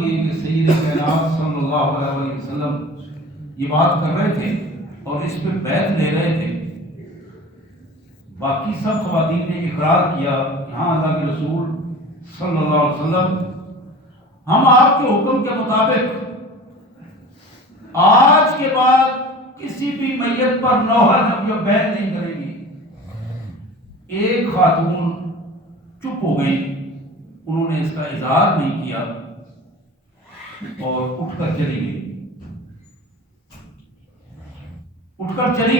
دیے کہ سید کائنات صلی اللہ علیہ وسلم یہ بات کر رہے تھے اور اس پہ بیعت لے رہے تھے، باقی سب خواتین نے اقرار کیا کہ ہاں اللہ کے رسول صلی اللہ علیہ وسلم ہم آپ کے حکم کے مطابق آج کے بعد کسی بھی میت پر نوحہ یا بیعت نہیں کرے گی۔ ایک خاتون چپ ہو گئی، انہوں نے اس کا اظہار نہیں کیا اور اٹھ کر چلی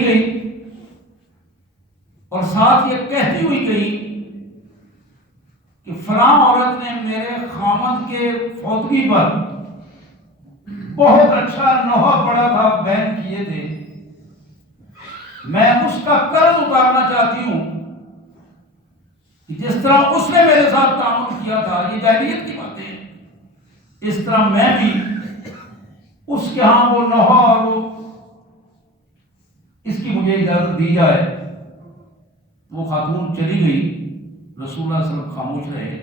گئی، اور ساتھ یہ کہتی ہوئی گئی کہ فلاں عورت نے میرے خامد کے فوتگی پر بہت اچھا نوحہ پڑا تھا، بیعت کیے تھے، میں اس کا قرض اتارنا چاہتی ہوں کہ جس طرح اس نے میرے ساتھ تعامل کیا تھا، یہ جاہلیت کی باتیں ہیں، اس طرح میں بھی اس کے ہاں وہ نوحہ اور وہ اس کی مجھے اجازت دی جائے۔ وہ خاتون چلی گئی، رسول اللہ صلی اللہ علیہ وسلم خاموش رہے،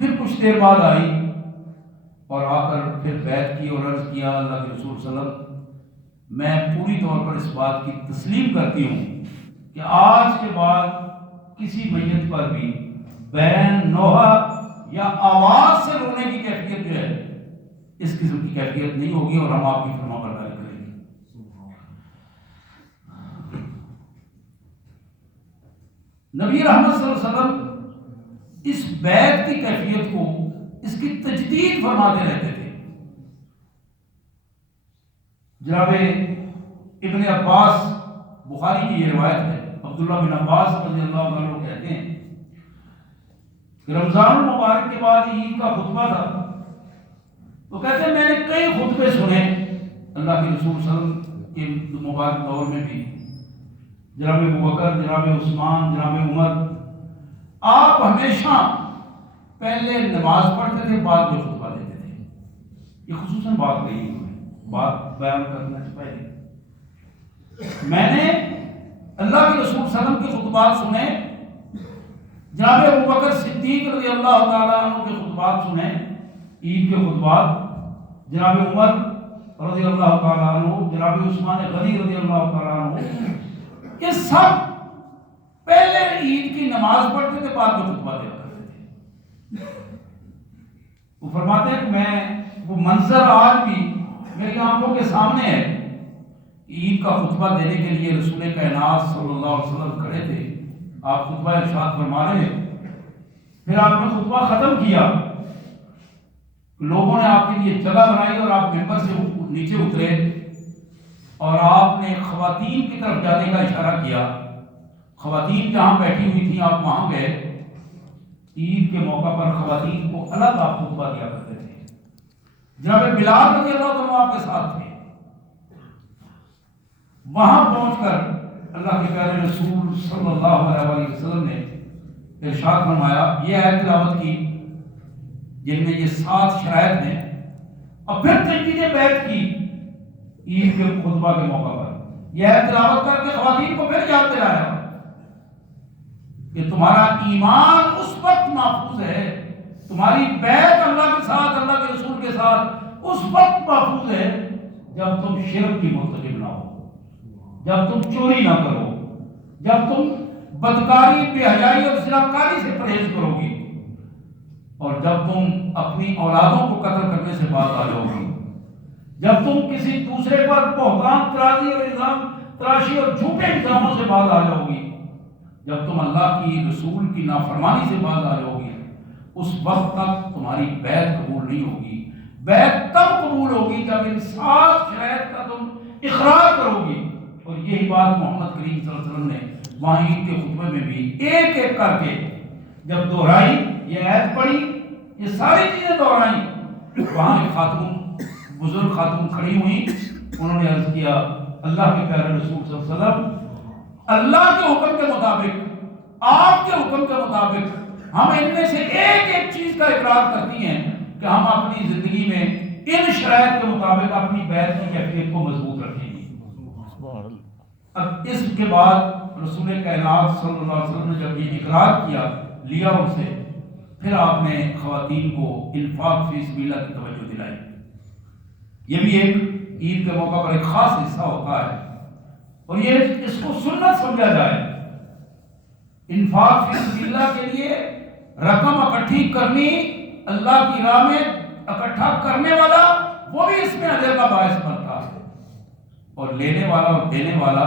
پھر کچھ دیر بعد آئی اور آ کر پھر بیعت کی اور عرض کیا اللہ کے رسول صلی اللہ علیہ وسلم میں پوری طور پر اس بات کی تسلیم کرتی ہوں کہ آج کے بعد کسی میت پر بھی بین نوحہ یا آواز سے رونے کی کیفیت جو ہے اس قسم کی کیفیت نہیں ہوگی اور ہم آپ کی فرما برداری کریں گے۔ نبی رحمت صلی اللہ علیہ وسلم اس بیعت کی کیفیت کو، اس کی تجدید فرماتے رہتے تھے۔ جناب ابن عباس، بخاری کی یہ روایت ہے، عبداللہ بن عباس رضی اللہ عنہ کہتے ہیں کہ رمضان المبارک کے بعد عید کا خطبہ تھا، تو کہتے ہیں میں نے کئی خطبے سنے اللہ کے رسول صلی اللہ علیہ وسلم کے مبارک دور میں بھی، جناب ابوبکر، جناب عثمان، جناب عمر، آپ ہمیشہ پہلے نماز پڑھتے تھے، بعد میں خطبہ دیتے تھے۔ یہ خصوصاً بات کہی انہوں نے، بات بیان کرنے سے پہلے میں نے اللہ کے رسول صلی اللہ علیہ وسلم کے خطبات سنے، جناب ابوبکر صدیق رضی اللہ تعالیٰ عنہ کے خطبات سنے، عید کے خطبات، جناب عمر رضی اللہ تعالیٰ عنہ، جناب عثمان غنی رضی اللہ تعالیٰ عنہ، یہ سب پہلے عید کی نماز پڑھتے تھے، بعد میں خطبہ دیا کرتے تھے۔ وہ فرماتے ہیں کہ میں وہ منظر آج بھی میری آنکھوں کے سامنے ہے، عید کا خطبہ دینے کے لیے رسول کائنات صلی اللہ علیہ وسلم کھڑے تھے، آپ خطبہ ارشاد فرما رہے ہیں، پھر آپ نے خطبہ ختم کیا، لوگوں نے آپ کے لیے جگہ بنائی اور آپ ممبر سے نیچے اترے اور آپ نے خواتین کی طرف جانے کا اشارہ کیا، خواتین جہاں بیٹھی ہوئی تھیں آپ وہاں گئے۔ عید کے موقع پر خواتین کو الگ آپ خطبہ دیا کرتے تھے، جناب بلال رضی اللہ عنہ آپ کے ساتھ تھے، وہاں پہنچ کر اللہ کے پیارے رسول صلی اللہ علیہ وسلم نے ارشاد فرمایا، یہ آیت تلاوت کی جن میں یہ 7 شرائط ہیں، اور پھر تجدید بیعت کی عید کے خطبہ کے موقع پر، یہ آیت تلاوت کر کے خواتین کو پھر یاد دلایا کہ تمہارا ایمان اس وقت محفوظ ہے، تمہاری بیعت اللہ کے ساتھ، اللہ کے رسول کے ساتھ اس وقت محفوظ ہے جب تم شرک کی مرتکب نہ ہو، جب تم چوری نہ کرو، جب تم بدکاری، بے حیائی اور زناکاری سے پرہیز کرو گی، اور جب تم اپنی اولادوں کو قتل کرنے سے باز آ جاؤ گی، جب تم کسی دوسرے پر بہتان ترازی اور الزام تراشی اور جھوٹے الزاموں سے باز آ جاؤ گی، جب تم اللہ کی رسول کی نافرمانی سے باز آ جاؤ گی، اس وقت تک تمہاری بیعت قبول نہیں ہوگی۔ بیعت تب قبول ہوگی جب ان 7 شرائط کا تم اقرار کرو گی، اور یہی بات محمد کریم صلی اللہ علیہ وسلم نے وہاں عید کے خطبے میں بھی ایک ایک کر کے جب دہرائی، یہ آیت پڑھی، یہ ساری چیزیں دہرائیں، وہاں ایک خاتون، بزرگ خاتون کھڑی ہوئی، انہوں نے عرض کیا اللہ کے پیارے رسول صلی اللہ علیہ وسلم، اللہ کے حکم کے مطابق، آپ کے حکم کے مطابق ہم ان میں سے ایک ایک چیز کا اقرار کرتی ہیں کہ ہم اپنی زندگی میں ان شرائط کے مطابق اپنی بیعت کی کیفیت کو مضبوط رکھیں گے۔ اب اس کے بعد رسول کائنات صلی اللہ علیہ وسلم نے جب یہ اقرار کیا، لیا ان سے، پھر آپ نے خواتین کو انفاق فی سبیل اللہ کی توجہ دلائی. یہ بھی ایک عید کے موقع پر ایک خاص حصہ ہوتا ہے اور یہ اس کو سنت سمجھا جائے. انفاق فی سبیل اللہ کے لیے رقم اکٹھی کرنی، اللہ کی راہ میں اکٹھا کرنے والا وہ بھی اس میں اجر کا باعث بنتا ہے، اور لینے والا اور دینے والا.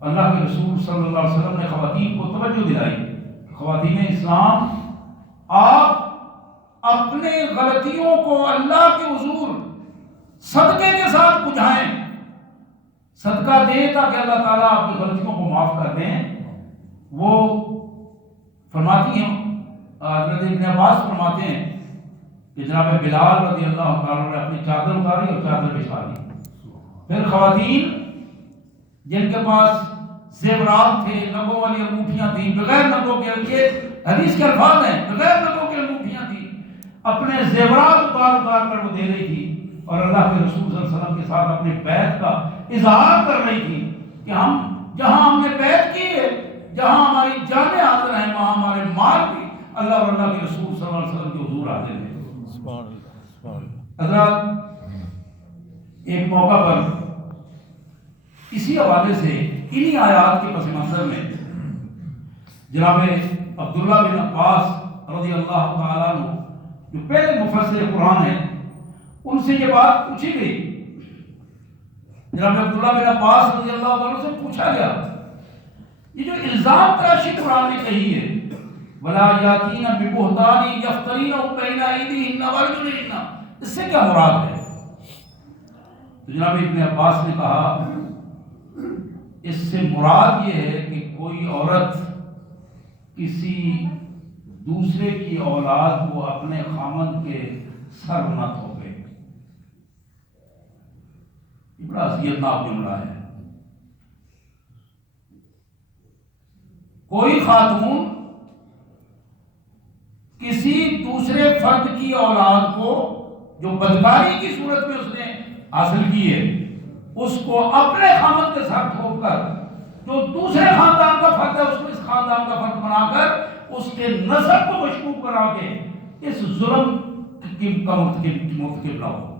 اللہ کے رسول صلی اللہ علیہ وسلم نے خواتین کو توجہ دلائی. خواتین اسلام، آپ اپنے غلطیوں کو اللہ کے حضور صدقے کے ساتھ بجھائیں، صدقہ دیں تاکہ اللہ تعالیٰ آپ کی غلطیوں کو معاف کر دیں. وہ فرماتی ہیں، حضرت ابن عباس فرماتے ہیں کہ جناب بلال رضی اللہ تعالیٰ نے اپنی چادر اتاری اور چادر بچھا دی. پھر خواتین جن کے پاس زیورات تھے، نگوں والی انگوٹھیاں تھیں، بغیر نگوں کے، حدیث کے الفاظ ہیں، بغیر نگوں کے انگوٹھیاں تھیں، اپنے زیورات اتار کر وہ دے رہی تھی اور اللہ کے رسول صلی اللہ علیہ وسلم کے ساتھ اپنے بیعت کا اظہار کر رہی تھی کہ ہم جہاں ہم نے بیعت کی ہے، جہاں ہماری جانیں حاضر ہیں، وہاں ہمارے مال بھی اللہ اور اللہ کے رسول صلی اللہ علیہ وسلم کے حضور حاضر ہیں. حضرات، ایک موقع پر اسی حوالے سے انہی آیات کے پس منظر میں جناب عبداللہ بن عباس رضی اللہ تعالیٰ عنہ جو پہلے مفسر قرآن ہیں، ان سے یہ بات پوچھی گئی. جناب عبداللہ بن عباس رضی اللہ تعالیٰ سے پوچھا گیا، یہ جو الزام تراشی قرآن نے کہی ہے، وَلَا يَأْتِينَ بِبُهْتَانٍ يَفْتَرِينَهُ بَيْنَ أَيْدِيهِنَّ وَأَرْجُلِهِنَّ، اس سے کیا مراد ہے؟ تو جناب ابن عباس نے کہا اس سے مراد یہ ہے کہ کوئی عورت کسی دوسرے کی اولاد کو اپنے خامند کے سر نہ تھوپے. یہ بڑا اذیتناک جملہ ہے. کوئی خاتون کسی دوسرے فرد کی اولاد کو جو بدکاری کی صورت میں اس نے حاصل کی ہے، اس کو اپنے خامند کے ساتھ تھوپ کر جو دوسرے خاندان کا فرد ہے اس کو اس خاندان کا فرد بنا کر اس کے نسب کو مشکوک کرا کے اس ظلم کا مرتکب نہ ہو.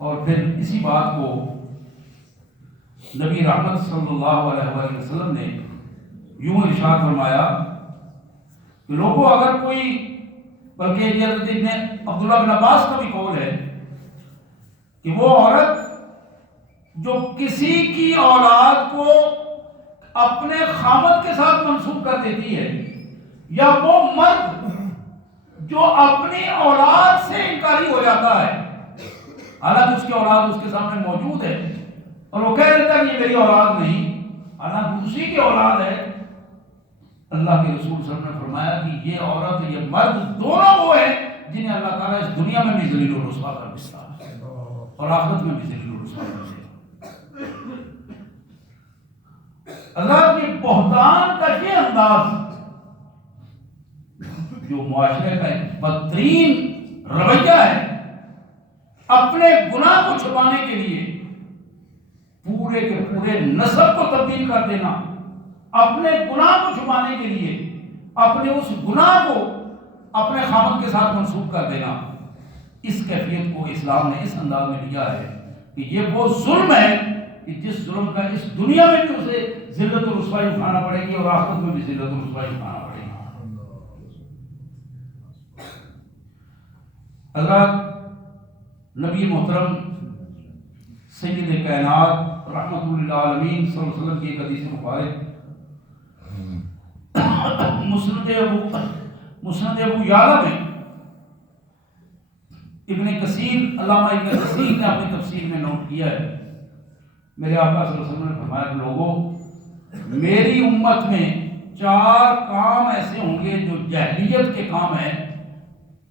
اور پھر اسی بات کو نبی رحمت صلی اللہ علیہ وسلم نے یوں ارشاد فرمایا کہ لوگوں، اگر کوئی، بلکہ یہ حضرت عبداللہ بن عباس کا بھی قول ہے کہ وہ عورت جو کسی کی اولاد کو اپنے خامد کے ساتھ منسوب کر دیتی ہے، یا وہ مرد جو اپنی اولاد سے انکاری ہو جاتا ہے حالانکہ اس کی اولاد اس کے سامنے موجود ہے اور وہ کہہ دیتا ہے کہ یہ میری اولاد نہیں حالانکہ اسی کی اولاد ہے، اللہ کے رسول صلی اللہ علیہ وسلم نے فرمایا کہ یہ عورت یہ مرد دونوں وہ ہیں جنہیں اللہ تعالیٰ اس دنیا میں بھی ذلیل و رسوا کر دیتا ہے اور آخرت میں بھی ذلیل و رسوا کر دیتا ہے. اللہ کی بہتان کا یہ انداز جو معاشرے کا ایک بدترین رویہ ہے، اپنے گناہ کو چھپانے کے لیے پورے کے پورے نسب کو تبدیل کر دینا، اپنے گناہ کو چھپانے کے لیے اپنے اس گناہ کو اپنے خامد کے ساتھ منسوب کر دینا، اس کیفیت کو اسلام نے اس انداز میں لیا ہے کہ یہ وہ ظلم ہے کہ جس ظلم کا اس دنیا میں بھی اسے ذلت و رسوائی اٹھانا پڑے گی اور آخرت میں بھی ذلت و رسوائی اٹھانا پڑے گی. حضرات، نبی محترم سید کائنات رحمت للعالمین صلی اللہ علیہ وسلم کی ایک حدیث مبارک مسند ابو یعلا میں ابن کثیر، علامہ ابن کثیر نے اپنی تفسیر میں نوٹ کیا ہے، میرے آقا صلی اللہ علیہ وسلم نے فرمایا کہ لوگوں، میری امت میں 4 کام ایسے ہوں گے جو جاہلیت کے کام ہیں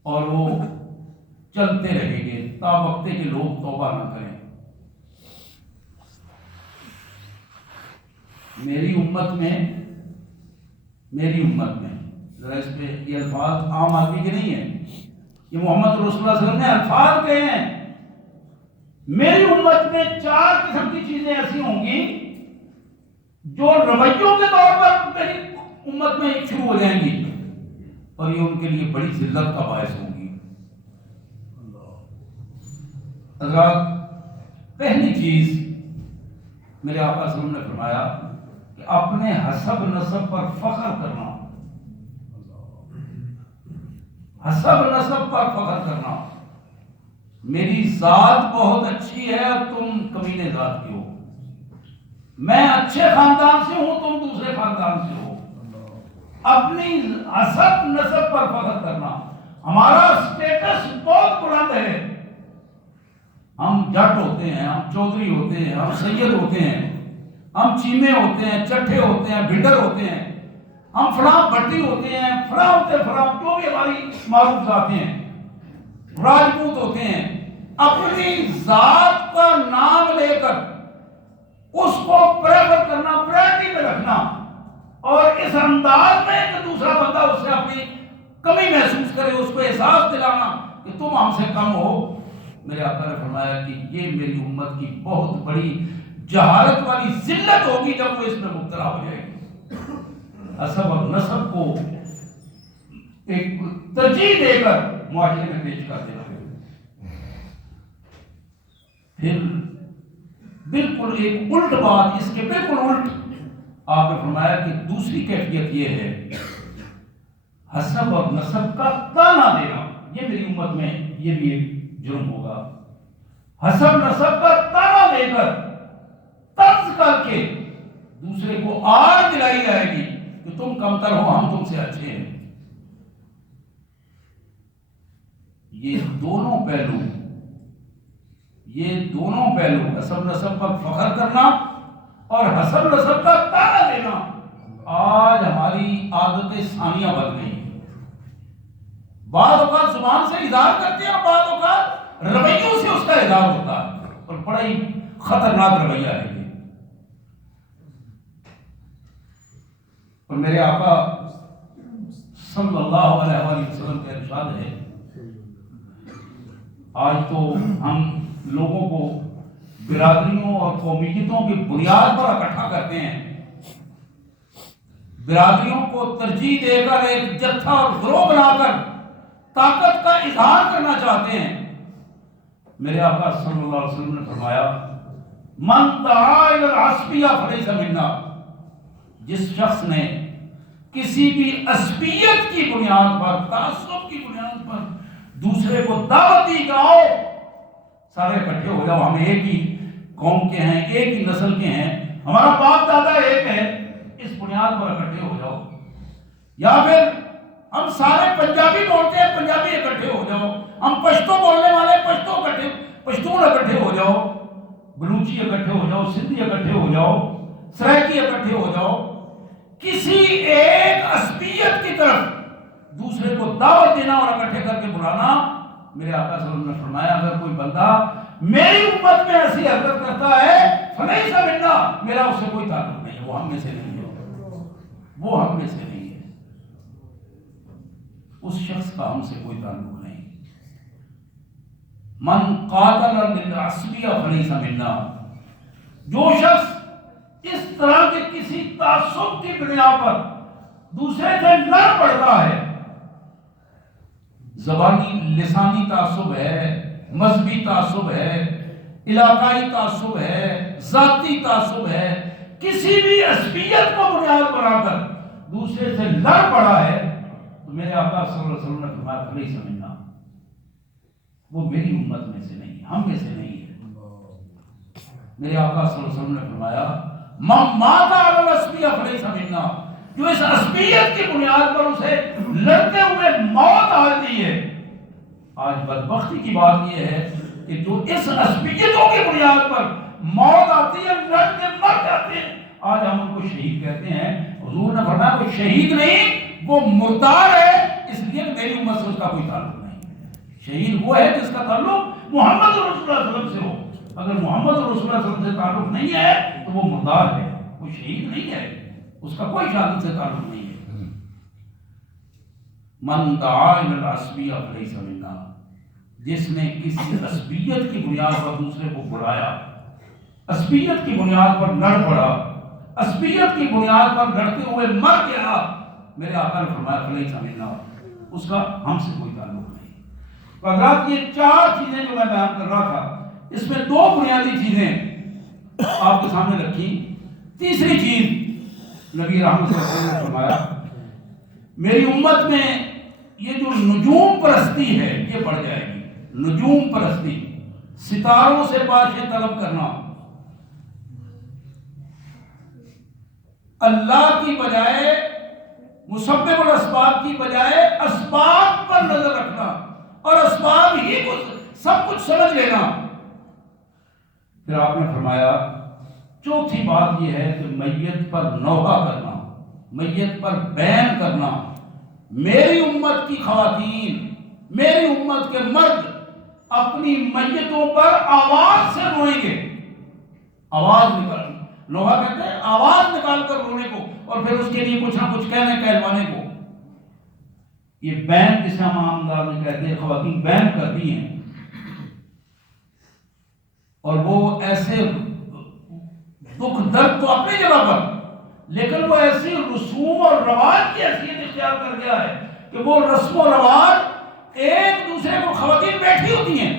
اور وہ چلتے رہیں گے تا وقت کے لوگ توبہ نہ کریں. میری امت میں ذرا اس پہ یہ الفاظ عام آدمی کے نہیں ہیں، یہ محمد رسول اللہ صلی اللہ علیہ وسلم نے الفاظ کہے ہیں. میری امت میں 4 قسم کی چیزیں ایسی ہوں گی جو رویوں کے طور پر میری امت میں شروع ہو جائیں گی. اور یہ ان کے لیے بڑی ذلت کا باعث ہوں گی۔ حضرات، پہلی چیز میرے آقا صلی اللہ علیہ وسلم نے فرمایا کہ اپنے حسب نسب پر فخر کرنا، حسب نسب پر فخر کرنا، میری ذات بہت اچھی ہے اور تم کمینے ذات کی ہو، میں اچھے خاندان سے ہوں تم دوسرے خاندان سے ہو، اپنی حسب نسب پر فخر کرنا۔ ہمارا سٹیٹس بہت بلند ہے، ہم جٹ ہوتے ہیں، ہم چودھری ہوتے ہیں، ہم سید ہوتے ہیں، ہم چیمے ہوتے ہیں، چٹھے ہوتے ہیں، بھنڈر ہوتے ہیں، ہم فلاں بھٹی ہوتے ہیں، فلاں ہوتے ہیں، فلاں جو بھی ہماری معروف ذاتیں ہیں، راجپوت ہوتے ہیں۔ اپنی ذات کا نام لے کر اس کو پریفر کرنا، پرائرٹی میں رکھنا، اور اس انداز میں کہ دوسرا بندہ اس سے اپنی کمی محسوس کرے، اس کو احساس دلانا کہ تم ہم سے کم ہو۔ میرے آقا نے فرمایا کہ یہ میری امت کی بہت بڑی جہالت والی ذلت ہوگی جب وہ اس میں مبتلا ہو جائے گی۔ حسب اور نسب کو ایک ترجیح دے کر معاشرے میں پیش کر دینا۔ پھر بالکل ایک الٹ بات، اس کے بالکل الٹ آپ نے فرمایا کہ دوسری کیفیت یہ ہے حسب اور نسب کا تانا دینا۔ یہ میری امت میں یہ بھی ایک جرم ہوگا۔ حسب نسب کا تانا دے کر، طرز کر کے دوسرے کو آڑ دلائی جائے گی کہ تم کمتر ہو، ہم تم سے اچھے ہیں۔ یہ دونوں پہلو حسب نسب پر فخر کرنا اور حسب نسب کا تانا دینا آج ہماری عادت ثانیہ بن گئی۔ بعض اوقات زبان سے اظہار کرتے ہیں اور بعض اوقات رویوں سے اس کا اظہار ہوتا ہے، اور بڑا ہی خطرناک رویہ ہے یہ۔ اور میرے آقا صلی اللہ علیہ وآلہ وسلم کا ارشاد ہے، آج تو ہم لوگوں کو برادریوں اور قومیتوں کی بنیاد پر اکٹھا کرتے ہیں، برادریوں کو ترجیح دے کر ایک جتھا اور گروہ بنا کر طاقت کا اظہار کرنا چاہتے ہیں۔ میرے آقا صلی اللہ علیہ وسلم نے فرمایا، من دعا الی العصبیہ فلیس منا، جس شخص نے کسی بھی عصبیت کی بنیاد پر، تعصب کی بنیاد پر دوسرے کو دعوت دی کہ آؤ سارے اکٹھے ہو جاؤ، ہم ایک ہی قوم کے ہیں، ایک ہی نسل کے ہیں، ہمارا باپ دادا ایک ہے، اس بنیاد پر اکٹھے ہو جاؤ، یا پھر ہم سارے پنجابی بولتے ہیں، پنجابی اکٹھے ہو جاؤ، ہم پشتو بولنے والے پشتون اکٹھے ہو جاؤ، بلوچی اکٹھے ہو جاؤ، سندھی اکٹھے ہو جاؤ، سرائکی اکٹھے ہو جاؤ، کسی ایک عصبیت کی طرف دوسرے کو دعوت دینا اور اکٹھے کر کے بلانا۔ میرے آقا صلی اللہ علیہ وسلم نے فرمایا، اگر کوئی بندہ میری امت میں ایسی حرکت کرتا ہے فلیس منا، میرا اس سے کوئی تعلق نہیں ہے، وہ ہم میں سے نہیں ہے، وہ ہم میں سے نہیں ہے، اس شخص کا ہم سے کوئی تعلق نہیں۔ من قاتل للعصبیہ فلیس منا، جو شخص اس طرح کے کسی تعصب کی بنیاد پر دوسرے سے لڑ پڑتا ہے، زبانی لسانی تعصب ہے، مذہبی تعصب ہے، علاقائی تعصب ہے، ذاتی تعصب ہے، کسی بھی عصبیت کو بنیاد بنا کر دوسرے سے لڑ پڑا ہے، تو میرے آقا صلی اللہ علیہ وسلم نے فرمایا فلیس منا، وہ میری امت میں سے نہیں، ہم میں سے نہیں ہے۔ میرے آقا صلی اللہ علیہ وسلم نے فرمایا من مات علی العصبیہ فلیس منا، جو اس عصبیت کی بنیاد پر اسے لڑتے ہوئے موت آتی ہے۔ آج بدبختی کی بات یہ ہے کہ جو اس عصبیتوں کی بنیاد پر موت آتی ہے، لڑ کے مر جاتے ہیں، آج ہم ان کو شہید کہتے ہیں۔ حضور نے فرمایا وہ شہید نہیں، وہ مردار ہے، اس لیے میری امت سے اس کا کوئی تعلق نہیں۔ شہید وہ ہے جس کا تعلق محمد رسول اللہ صلی اللہ علیہ وسلم سے ہو، اگر محمد رسول اللہ صلی اللہ علیہ وسلم سے تعلق نہیں ہے تو وہ مردار ہے، وہ شہید نہیں ہے، اس کا کوئی شہادت سے تعلق نہیں ہے۔ من دعا الی العصبیہ فلیس منا، جس نے کسی عصبیت کی بنیاد پر دوسرے کو بلایا، عصبیت کی بنیاد پر لڑ پڑا، عصبیت کی بنیاد پر لڑتے ہوئے مر گیا، میرے آقا نے فرمایا فلیس منا، اس کا ہم سے کوئی تعلق نہیں۔ حضرات یہ چار چیزیں جو میں بیان کر رہا تھا، اس میں دو بنیادی چیزیں آپ کے سامنے رکھی۔ تیسری چیز نبی رحمت صلی اللہ علیہ وسلم نے فرمایا میری امت میں یہ جو نجوم پرستی ہے یہ بڑھ جائے گی۔ نجوم پرستی، ستاروں سے بارشیں طلب کرنا، اللہ کی بجائے، مسبب الاسباب کی بجائے اسباب پر نظر رکھنا اور اسباب ہی کو سب کچھ سمجھ لینا۔ پھر آپ نے فرمایا چوتھی بات یہ ہے کہ میت پر نوحہ کرنا، میت پر بیان کرنا۔ میری امت کی خواتین، میری امت کے مرد اپنی میتوں پر آواز سے روئیں گے، آواز نکال، نوحہ کہتے ہیں آواز نکال کر رونے کو، اور پھر اس کے لیے کچھ نہ کچھ کہنے کہلوانے کو۔ یہ بین جسے ہم عام انداز میں کہتے ہیں، خواتین بین کرتی ہیں، اور وہ ایسے دکھ درد تو اپنی جگہ پر، لیکن وہ ایسی رسوم اور رواج کی حیثیت اختیار کر گیا ہے کہ وہ رسم و رواج ایک دوسرے کو، خواتین بیٹھی ہوتی ہیں،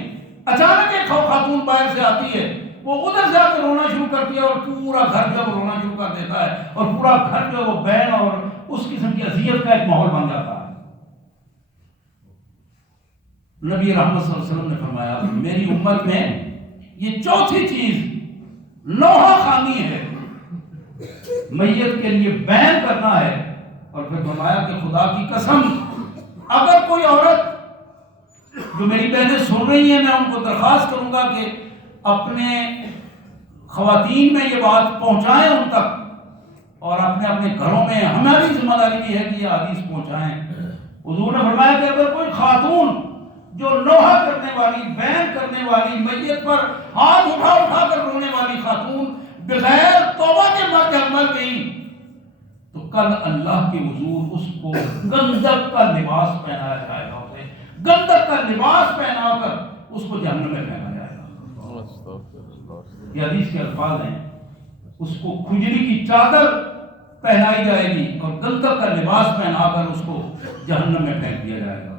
اچانک ایک خاتون باہر سے آتی ہے، وہ ادھر سے آ کے رونا شروع کرتی ہے اور پورا گھر جو رونا شروع کر دیتا ہے، اور پورا گھر جو وہ بین اور اس قسم کی اذیت کا ایک ماحول بن جاتا ہے۔ نبی رحمت صلی اللہ علیہ وسلم نے فرمایا میری امت میں یہ چوتھی چیز نوحہ خوانی ہے، میت کے لیے بیان کرنا ہے۔ اور پھر فرمایا کہ خدا کی قسم اگر کوئی عورت، جو میری بہنیں سن رہی ہیں، میں ان کو درخواست کروں گا کہ اپنے خواتین میں یہ بات پہنچائیں ان تک، اور اپنے اپنے گھروں میں ہماری ذمہ داری بھی ہے کہ یہ حدیث پہنچائیں۔ حضور نے فرمایا کہ اگر کوئی خاتون جو نوحہ کرنے والی، بیان کرنے والی، میت پر ہاتھ اٹھا اٹھا کر رونے والی خاتون بغیر توبہ کے مر گئی، تو کل اللہ کے حضور اس کو گندک کا لباس پہنایا جائے گا، اسے گندک کا لباس پہنا کر اس کو جہنم میں پھینکا جائے گا۔ یہ حدیث کے الفاظ ہیں، اس کو کھجلی کی چادر پہنائی جائے گی اور گندک کا لباس پہنا کر اس کو جہنم میں پھینک دیا جائے گا۔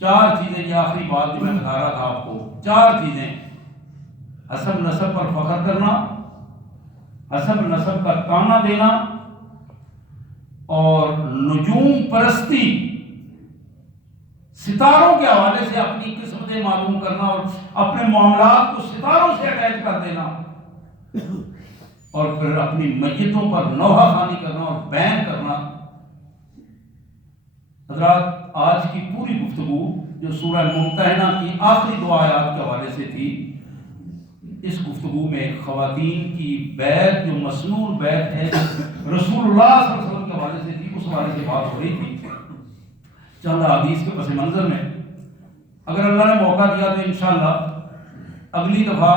چار چیزیں، یہ آخری بات جو میں بتا رہا تھا آپ کو، چار چیزیں: حسب نسب پر فخر کرنا، حسب نسب کا تانا دینا، اور نجوم پرستی، ستاروں کے حوالے سے اپنی قسمتیں معلوم کرنا اور اپنے معاملات کو ستاروں سے اٹیچ کر دینا، اور پھر اپنی میتوں پر نوحہ خوانی کرنا اور بیان کرنا۔ حضرات آج کی پوری گفتگو جو سورہ ممتحنہ کی آخری دو آیات کے حوالے سے تھی، اس گفتگو میں خواتین کی بیعت جو مسنون بیعت ہے رسول اللہ صلی اللہ علیہ وسلم کے حوالے سے تھی، اس حوالے سے بات ہو رہی تھی۔ چند حدیث کے پس منظر میں اگر اللہ نے موقع دیا تو انشاءاللہ اگلی دفعہ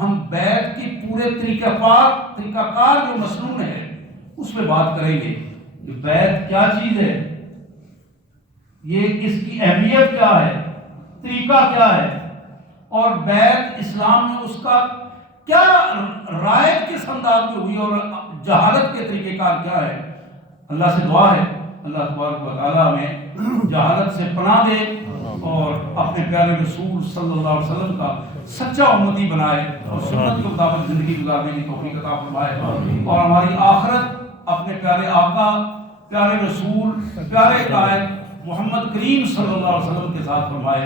ہم بیعت کی پورے طریقہ کار جو مسنون ہے اس پہ بات کریں گے کہ بیعت کیا چیز ہے، یہ اس کی اہمیت کیا ہے، طریقہ کیا ہے، اور بیعت اسلام میں اس کا کیا رائج کس انداز میں ہوئی اور جہالت کے طریقہ کار کیا ہے۔ اللہ سے دعا ہے اللہ تبارک و تعالیٰ ہمیں جہالت سے پناہ دے اور اپنے پیارے رسول صلی اللہ علیہ وسلم کا سچا امتی بنائے اور سنت کے مطابق زندگی گزارنے کی توفیق عطا فرمائے، اور ہماری آخرت اپنے پیارے آقا، پیارے رسول، پیارے قائد محمد کریم صلی اللہ علیہ وسلم کے ساتھ فرمائے۔